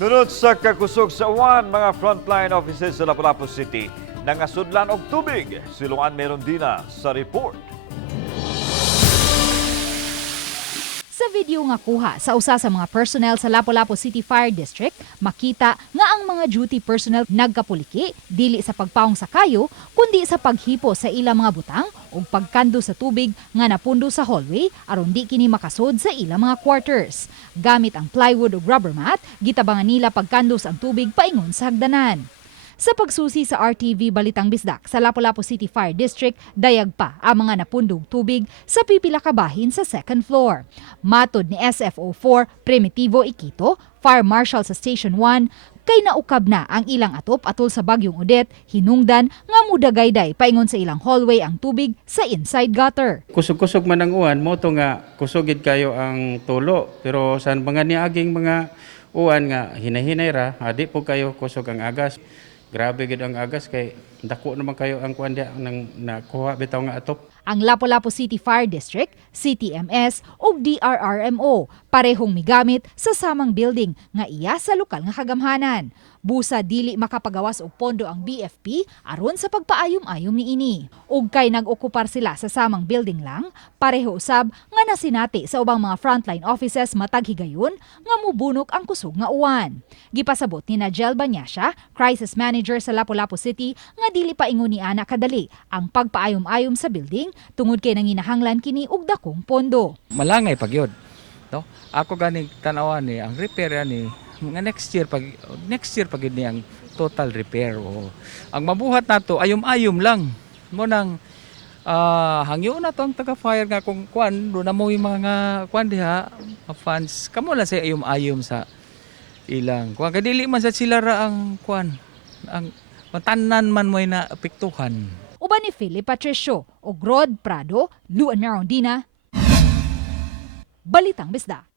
Nunod sa kakusog sa uwan, mga frontline offices sa Lapu-Lapu City nangasudlan og tubig. Silungan meron din sa report. Sa video nga kuha sa usa sa mga personnel sa Lapu-Lapu City Fire District, makita nga ang mga duty personnel nagkapuliki dili sa pagpaong sa kayo kundi sa paghipo sa ilang mga butang ug pagkando sa tubig nga napundo sa hallway aron di kini makasod sa ilang mga quarters. Gamit ang plywood ug rubber mat, gitabangan nila pagkandos ang tubig paingon sa hagdanan. Sa pagsusi sa RTV Balitang Bisdak sa Lapu-Lapu City Fire District, dayag pa ang mga napundong tubig sa pipila ka bahin sa second floor. Matod ni SFO4 Primitivo Iquito, Fire Marshal sa Station 1, kay naukab na ang ilang atop atol sa bagyong Odette, hinungdan nga mudagayday paingon sa ilang hallway ang tubig sa inside gutter. Kusog-kusog man ang uwan, mo to nga kusogid kayo ang tulo. Pero sa mga niaging mga uwan nga hinahinay ra, adi po kayo kusog ang agas. Grabe gid ang agas kay dako naman kayo ang kuan dia nang nakuha bitaw nga atop. Ang Lapu-Lapu City Fire District, CTMS ug DRRMO parehong migamit sa samang building nga iya sa lokal nga kagamhanan. Busa dili makapagawas og pondo ang BFP aron sa pagpaayom-ayom niini. Ug kay nag-okupar sila sa samang building lang, pareho usab nga nasinati sa ubang mga frontline offices matag higayon nga mubunok ang kusog nga uwan. Gipasabot ni Najel Banyasya, crisis manager sa Lapu-Lapu City, nga dili pa ingon ni ana kadali ang pagpaayom-ayom sa building tungod kay nanginahanglan kini og dakong pondo. Malangay pagyod, no? Ako ganing tanawan ni ang repair ani nga next year pag ni ang total repair. O ang mabuhat nato ayom-ayom lang mo nang hangyo na to ang taga fire nga kung kwan do na mo yung mga kwan diha fans kamo lang say ayom-ayom sa ilang kwan kadili man sa sila ra ang kwan ang matanan man mo'y na apektuhan. Uban ni Philip Patricio ug Rod Prado, Luan Marondina, Balitang Bisdak.